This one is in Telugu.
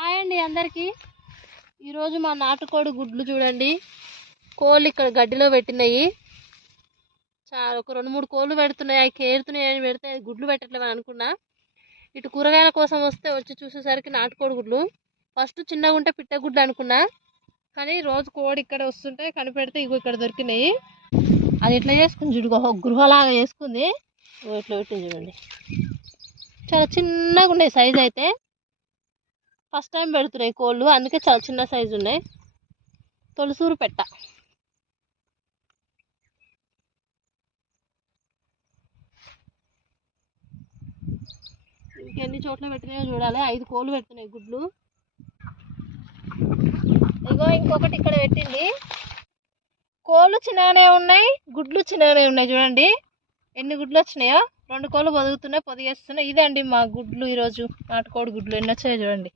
హాయ్ అండి అందరికీ. ఈరోజు మా నాటుకోడి గుడ్లు చూడండి. కోళ్ళు ఇక్కడ గడ్డిలో పెట్టినాయి. ఒక 2-3 కోళ్ళు పెడుతున్నాయి. అవి కేరుతున్నాయి అని పెడితే గుడ్లు పెట్టట్లేమని అనుకున్నా. ఇటు కూరగాయల కోసం వచ్చి చూసేసరికి నాటుకోడి గుడ్లు. ఫస్ట్ చిన్నగా ఉంటే పిట్ట గుడ్లు అనుకున్నా, కానీ రోజు కోడి ఇక్కడ వస్తుంటే కనిపెడితే ఇగో ఇక్కడ దొరికినాయి. అది ఎట్లా చేసుకుంది చూడు, ఒక గృహలాగా చేసుకుంది. ఇట్లా పెట్టింది చూడండి. చాలా చిన్నగా ఉన్నాయి సైజు అయితే. ఫస్ట్ టైం పెడుతున్నాయి కోళ్ళు, అందుకే చాలా చిన్న సైజు ఉన్నాయి. తొలసూరు పెట్ట. ఇంకెన్ని చోట్ల పెట్టినాయో చూడాలి. 5 కోళ్ళు పెడుతున్నాయి గుడ్లు. ఇగో ఇంకొకటి ఇక్కడ పెట్టింది. కోళ్ళు చిన్నగానే ఉన్నాయి, గుడ్లు చిన్నగానే ఉన్నాయి. చూడండి ఎన్ని గుడ్లు వచ్చినాయో. 2 కోళ్ళు పొదుగుతున్నాయి, పొదిగేస్తున్నాయి. ఇదే అండి మా గుడ్లు ఈరోజు. నాటుకోడి గుడ్లు ఎన్ని వచ్చాయో చూడండి.